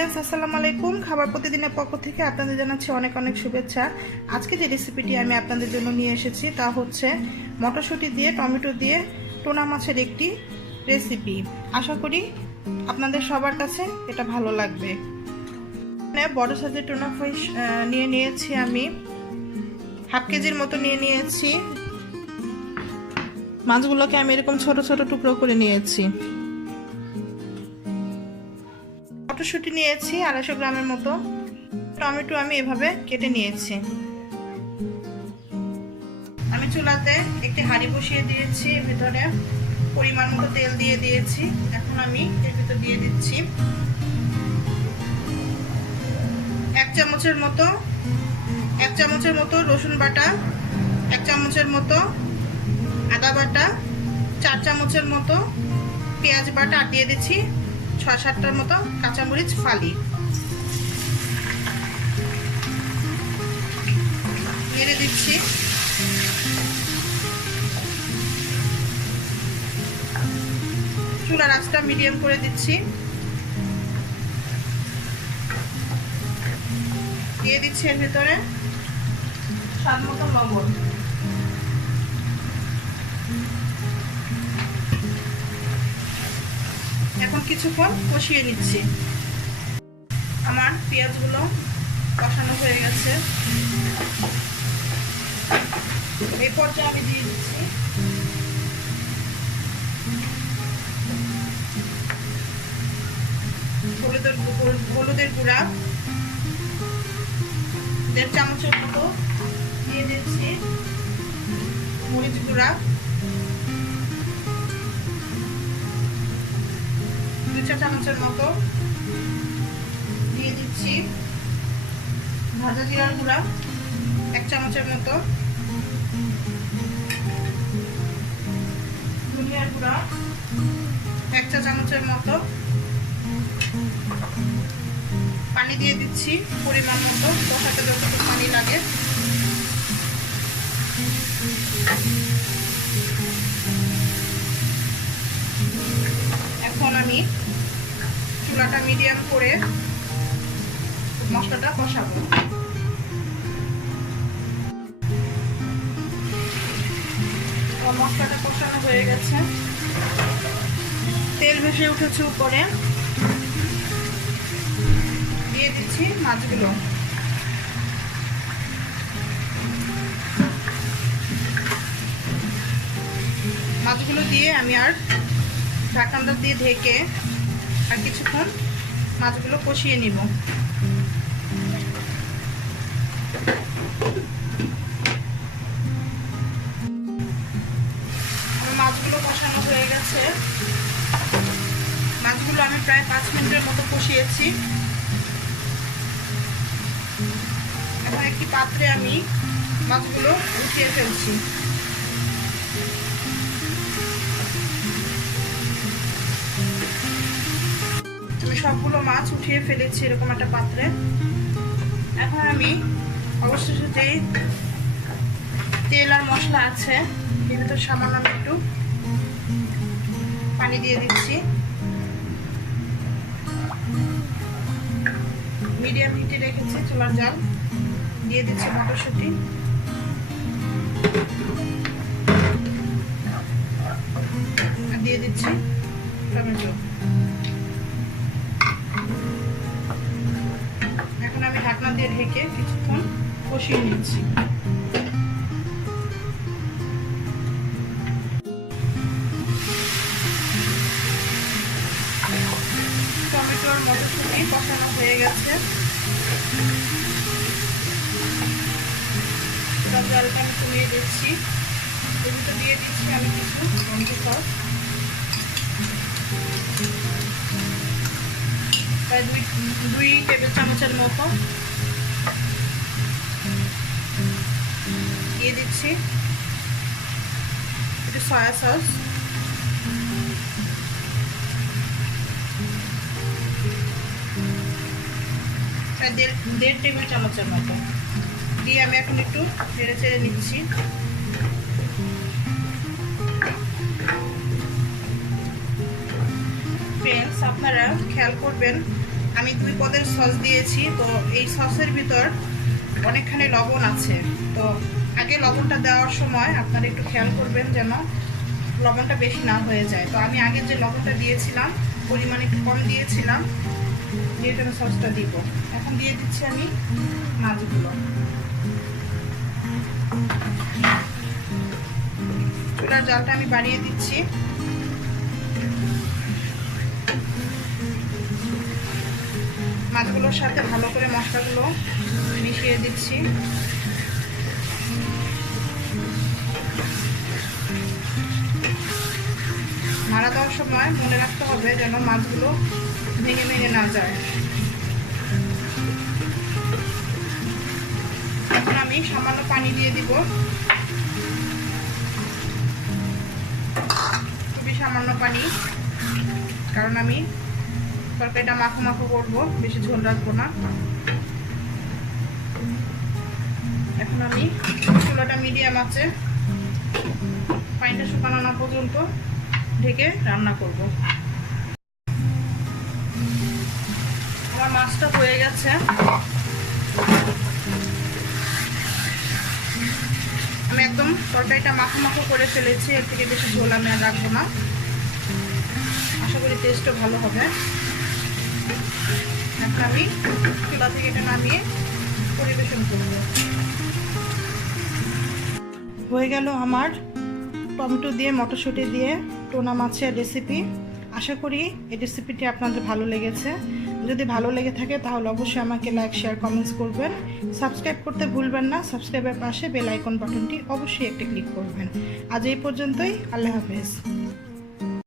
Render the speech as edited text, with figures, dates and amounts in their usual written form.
Friends, আসসালামু আলাইকুম। খাবার প্রতিদিনের পক্ষ থেকে আপনাদের জানাচ্ছি অনেক অনেক শুভেচ্ছা। আজকে যে রেসিপিটি আমি আপনাদের জন্য নিয়ে এসেছি তা হচ্ছে মটরশুঁটি দিয়ে টমেটো দিয়ে টুনা মাছের একটি রেসিপি। আশা করি আপনাদের সবার কাছে এটা ভালো লাগবে। বড় সাইজের টুনা ফিশ নিয়েছি আমি, হাফ কেজির মতো নিয়েছি। মাছগুলোকে আমি এরকম ছোট ছোট টুকরো করে নিয়েছি। মটরশুঁটি নিয়েছি 250 গ্রামের মতো। টমেটো আমি এভাবে কেটে নিয়েছি। আমি চুলাতে একটি হাঁড়ি বসিয়ে দিয়েছি, ভিতরে পরিমাণ মতো তেল দিয়ে দিয়েছি। এখন আমি এর ভিতর দিয়ে দিচ্ছি 1 চামচের মতো রসুন বাটা, 1 চামচের মতো আদা বাটা, 4 চামচের মতো পেঁয়াজ বাটা, আর দিয়ে দিচ্ছি 6-7টার মতো কাঁচামরিচ ফালি। নেড়ে দিচ্ছি। চুলার আঁচটা মিডিয়াম করে দিচ্ছি। দিয়ে দিচ্ছি এর ভিতরে স্বাদ মতো লবণ। এখন কিছুক্ষণ কষিয়ে নিচ্ছি। আমার পেঁয়াজগুলো কষানো হয়ে গেছে। এই পর্যায়ে আমি দিয়ে দিচ্ছি হলুদের গুঁড়া 1.5 চামচের মতো, দিয়ে দিচ্ছি মরিচ গুঁড়া 2 চামচের মতো, দিয়ে দিচ্ছি ভাজা জিরার গুঁড়া 1 চামচের মতো, ধনিয়ার গুঁড়া 1 চা চামচের মতো, পানি দিয়ে দিচ্ছি পরিমাণ মতো, কষাতে যতটুকু পানি লাগে। এখন আমি চুলাটা মিডিয়াম করে মশলাটা কষাবো। মশলাটা কষানো হয়ে গেছে, তেল ভেসে উঠেছে উপরে। দিয়ে দিচ্ছি মাছগুলো। মাছগুলো দিয়ে আমি আর ঢাকনাটা দিয়ে ঢেকে আর কিছুক্ষণ মাছগুলো কষিয়ে নিব। মাছগুলো কষানো হয়ে গেছে। মাছগুলো আমি প্রায় 5 মিনিটের মতো কষিয়েছি। এখন একটি পাত্রে আমি মাছগুলো উঠিয়ে ফেলছি। আমি সবগুলো মাছ উঠিয়ে ফেলেছি এরকম একটা পাত্রে। এখন আমি অবশেষে যে তেল আর মশলা আছে এর ভিতর সামান্য একটু পানি দিয়ে দিচ্ছি। মিডিয়াম হিটে রেখেছি চুলার জাল। দিয়ে দিচ্ছি মটরশুঁটি, আর দিয়ে দিচ্ছি টমেটো। এখন আমি ঢাকনা দিয়ে ঢেকে কিছুক্ষণ কষিয়ে নিচ্ছি। টমেটো আর মটরশুঁটি কষানো হয়ে গেছে। জলটা আমি কমিয়ে দিচ্ছি। এর ভিতরে দিয়ে দিচ্ছি আমি কিছু টমেটো সস, প্রায় 2 টেবিল চামচের মতো। দিয়ে দিচ্ছি একটু সয়া সস, প্রায় 1.5 টেবিল চামচের মতো দিয়ে আমি এখন একটু নেড়ে চেড়ে নিচ্ছি। ফ্রেন্ডস, আপনারা খেয়াল করবেন আমি 2 পদের সস দিয়েছি। তো এই সসের ভিতর অনেকখানি লবণ আছে। তো আগে লবণটা দেওয়ার সময় আপনারা একটু খেয়াল করবেন যেন লবণটা বেশি না হয়ে যায়। তো আমি আগে যে লবণটা দিয়েছিলাম পরিমাণ একটু কম দিয়েছিলাম, দিয়ে জন্য সসটা দিব। এখন দিয়ে দিচ্ছি আমি মাছগুলো। চুলার জালটা আমি বাড়িয়ে দিচ্ছি। মাছগুলোর সাথে ভালো করে মশলাগুলো মিশিয়ে দিচ্ছি। নাড়া দেওয়ার সময় মনে রাখতে হবে যেন মাছগুলো ভেঙে ভেঙে না যায়। এখন আমি সামান্য পানি দিয়ে দিব, খুবই সামান্য পানি, কারণ আমি তরকারিটা মাখো মাখো করবো, বেশি ঝোল রাখবো না। এখন আমি চুলাটা মিডিয়াম আছে, পানিটা শুকানো না পর্যন্ত ঢেকে রান্না করব। আমার মাছটা হয়ে গেছে। আমি একদম তরকারিটা মাখো মাখো করে ফেলেছি, এর থেকে বেশি ঝোল আমি আর রাখবো না। আশা করি টেস্টও ভালো হবে। এখন আমি চুলা থেকে এটা নামিয়ে পরিবেশন করব। হয়ে গেল আমার টমেটো দিয়ে মটরশুঁটি দিয়ে টুনা মাছের রেসিপি। আশা করি এই রেসিপিটি আপনাদের ভালো লেগেছে। যদি ভালো লেগে থাকে তাহলে অবশ্যই আমাকে লাইক, শেয়ার, কমেন্টস করবেন। সাবস্ক্রাইব করতে ভুলবেন না। সাবস্ক্রাইবের পাশে বেল আইকন বাটনটি অবশ্যই একটা ক্লিক করবেন। আজ এই পর্যন্তই। আল্লাহ হাফেজ।